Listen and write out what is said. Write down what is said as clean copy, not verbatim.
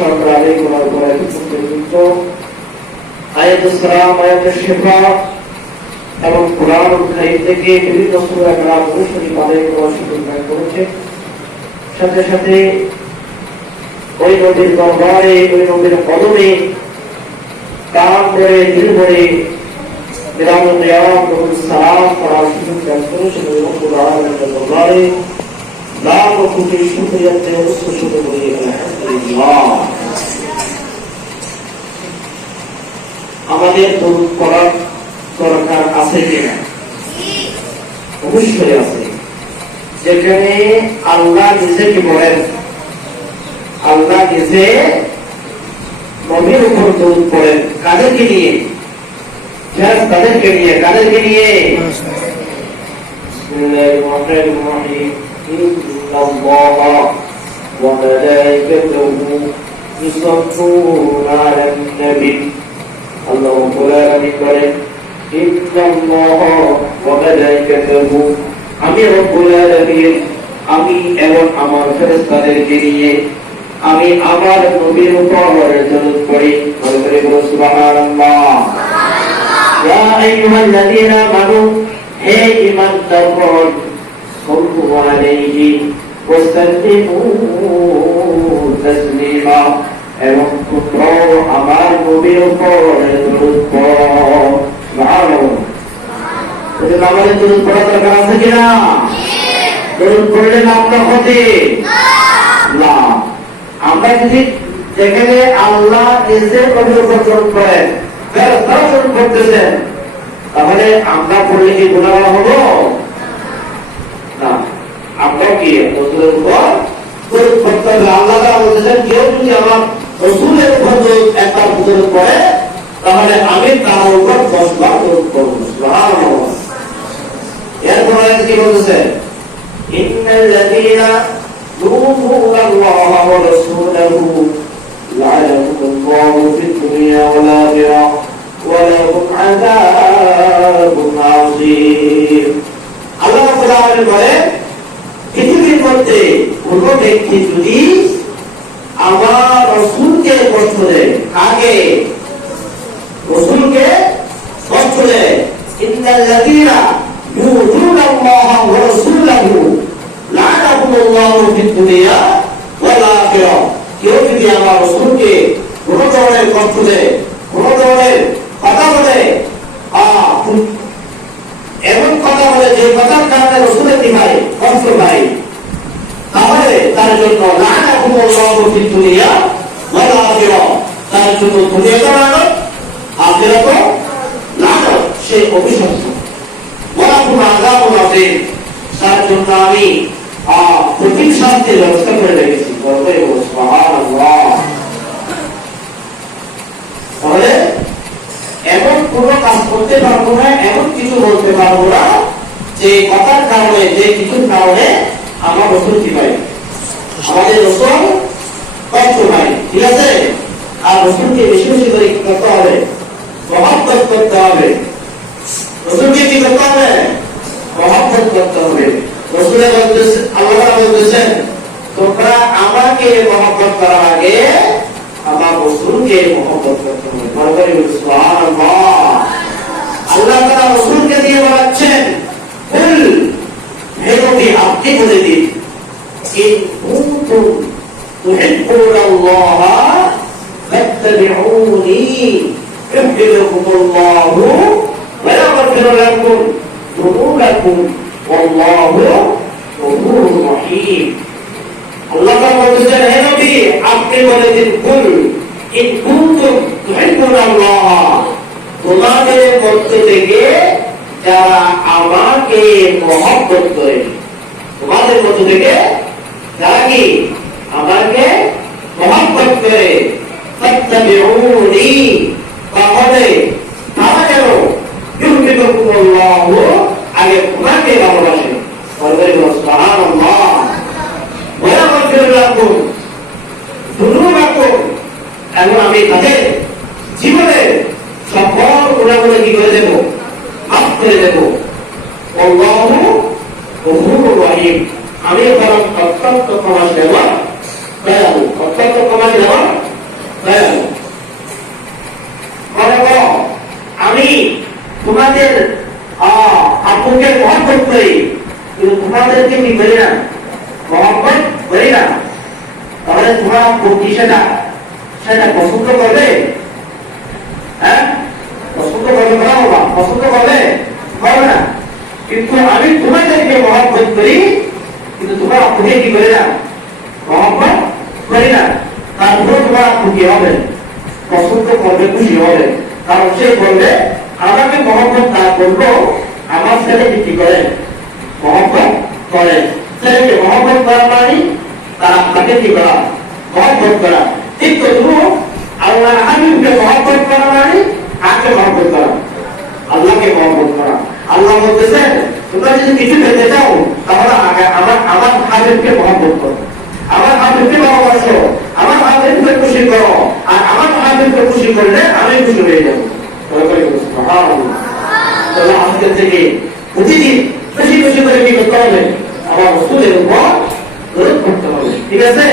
সরকার আলী করার পর পর্যন্ত আয়াতুস সালাম, আয়াতুস শিফা এবং কোরআন কারীম থেকে বিভিন্ন সূরা কালাম অনুসারী আদায় করার সুযোগ দান করেছে। সাথে সাথে ওই নবীর দরবারে, ওই নবীর কদমে কাম করে দিল করে বিরাম কিয়াম সালাম করার সুযোগ দান করেছেন। ওই রব্বুল আলামিনের দরবারে লাখ কোটি শুকরিয়া শুকর করি আলহামদুলিল্লাহ। আমাদের দরুদ পড়ার দরকার আছে কিনা? অবশ্যই আছে। যেখানে আল্লাহ নিজে কি বলেন, আল্লাহ নিজে নবীর উপর দরুদ পড়েন। কাদেরকে নিয়ে? তাদেরকে নিয়ে। কাদেরকে নিয়ে? বিসমিল্লাহির রহমানির রহিম। ইন্নাল্লাহা ওয়া মালাইকাতুহু ইউসাল্লুনা আলান নবী। আল্লাহ রাব্বুল আলামিন বলেন, ইন্নাল্লাহা ওয়া মালাইকাতুহু, আমি রব্বুল আলামিন, আমি এবং আমার ফেরেশতাদেরকে নিয়ে আমি আমার নবীর উপর দরুদ পড়ি। বলে সুবহানাল্লাহ। ইয়া আইয়ুহাল্লাযীনা আমানু, হে ঈমানদারগণ, সাল্লু আলাইহি ওয়া সাল্লিমু তাসলিমা, এবং তোমরাও আমার নবীর উপর দরুদ পড়ো। সুবহানাল্লাহ। তাহলে আমাদের দরুদ পড়ার দরকার আছে কিনা? দরুদ পড়লে আমরা ক্ষতি না। আমরা যদি যেখানে আল্লাহ নিজে নবীর উপর দরুদ পড়েন, ফেরেশতারা দরুদ পড়তেছেন, তাহলে আমরা পড়লে কি গুনাহ হবো না? আমরা কি রাসূলের উপর দরুদ পড়তে হবে। আল্লাহ তাআলা বলেছেন, কেউ যদি আমার রাসূলের উপর একবার দরুদ পড়ে, তাহলে আমি তার উপর 10 বার দরুদ পড়ব। সুবহানাল্লাহ। এরপরে কি বলতেছে? ইন্নাল্লাযীনা ইউযুনা আল্লাহ ওয়া রাসূলাহু লা'আনাহুমুল্লাহু ফিদ দুনিয়া ওয়াল আখিরাহ ওয়া লাহুম আযাবুন আযীম। আল্লাহ রাব্বুল আলামিন বলেন, পৃথিবীর মধ্যে কোন ব্যক্তি যদি আমার রাসূলকে কষ্ট দেয়, আগে রাসূলকে কষ্ট দেয়, ইন্নাল্লাযীনা ইউযুনা আল্লাহ ওয়া রাসূলাহু লা'আনাহুমুল্লাহু ফিদ দুনিয়া ওয়াল আখিরাহ, কেউ যদি আমার রাসূলকে কোন ধরনের কষ্ট দেয়, কোন ধরনের কথা বলে, এমন কথা বলে যে কথার কারণে রাসূলের দিবাই কষ্ট পায়, তাহলে তার জন্য লা'আনাহুমুল্লাহু ফিদ দুনিয়া ওয়াল আখিরাহ, তার জন্য দুনিয়াতে লানত, আখিরাতে লানত, সে অভিশপ্ত। ওয়া লাহুম আযাবুন আযীম, তার জন্য আমি কঠিন শাস্তির ব্যবস্থা করে রেখেছি। সুবহানাল্লাহ। তাহলে এমন কোন কাজ করতে পারবো না, এমন কিছু বলতে পারবো না যে কথার কারণে, যে কিছুর কারণে আমার রাসূল কি পাই, আমাদের রাসূল কষ্ট পাই। ঠিক আছে? আর রাসূলকে বেশি বেশি করে কি করতে হবে? মহব্বত করতে হবে। রাসূলকে কি করতে হবে? মহব্বত করতে হবে। রাসূল বলতেছেন, আল্লাহ বলতেছেন, তোমরা আমাকে মহব্বত করার আগে আমার রাসূলকে মহব্বত করতে হবে। বলে সুবহানাল্লাহ। আল্লাহ তাআলা রাসূলকে দিয়ে বলেছেন, কুল, হে নবী আপনি বলে দিন, ইন কুনতুম তুহিব্বুনাল্লাহ ফাত্তাবিউনি ইউহিব্বুকুমুল্লাহু ওয়া ইয়াগফির লাকুম যুনুবাকুম ওয়াল্লাহু গফুরুর রহিম। আল্লাহ তাআলা বলেছেন, হে নবী আপনি বলে দিন, কুল ইন কুনতুম তুহিব্বুনাল্লাহ, তোমাদের মধ্য থেকে যারা আমাকে মহব্বত করে, তোমাদের মধ্য থেকে যারা কি আমাকে মহব্বত করে, ফাত্তাবিউনি, তাহলে তারা যেন ইউহিব্বুকুমুল্লাহু, আগে তোমাকে ভালোবাসে। বলবে সুবহানাল্লাহ। ওয়া ইয়াগফির লাকুম যুনুবাকুম, এবং আমি তাদের জীবনের সকল গুনাহগুলো কি করে দেব? মাফ করে দেব। আল্লাহু গফুরুর রহিম, আমি বরং অত্যন্ত ক্ষমাশীল, দয়ালু, অত্যন্ত ক্ষমাশীল, না, তাহলে তোমার কি সেটা সেটা পছন্দ করবে? হ্যাঁ, পছন্দ করবে না বাবা, পছন্দ করবে করবে না। কিন্তু আমি তোমাদেরকে মহব্বত করি, কিন্তু তোমার আপুকে কি করে না, মহব্বত করি না। তারপরে তোমার আপু কি হবে? পছন্দ করবে, খুশি হবে। কারণ সে বলবে আমাকে মহব্বত না করবো, আমার ছেলেকে কি করে মহব্বত করে। ছেলেকে মহব্বত করা মানে তার আপনাকে কি করা, মহব্বত করা। ঠিক তো তুমি আল্লাহ হাবিবকে মহব্বত করা মানে কাকে মহব্বত করা? আল্লাহকে মহব্বত করা। আল্লাহ বলতেছেন তোমরা যদি কিছু পেতে চাও তাহলে আমার আমার হাবিবকে মহব্বত করো, আমার হাবিবকে ভালোবাসো, আমার হাবিবকে খুশি করো, আর আমার হাবিবকে খুশি করলে আমি খুশি হয়ে যাবো। তাহলে আজকে থেকে প্রতিদিন বেশি বেশি করে কি করতে হবে? আমার রসুলের উপর দরুদ পড়তে হবে। ঠিক আছে?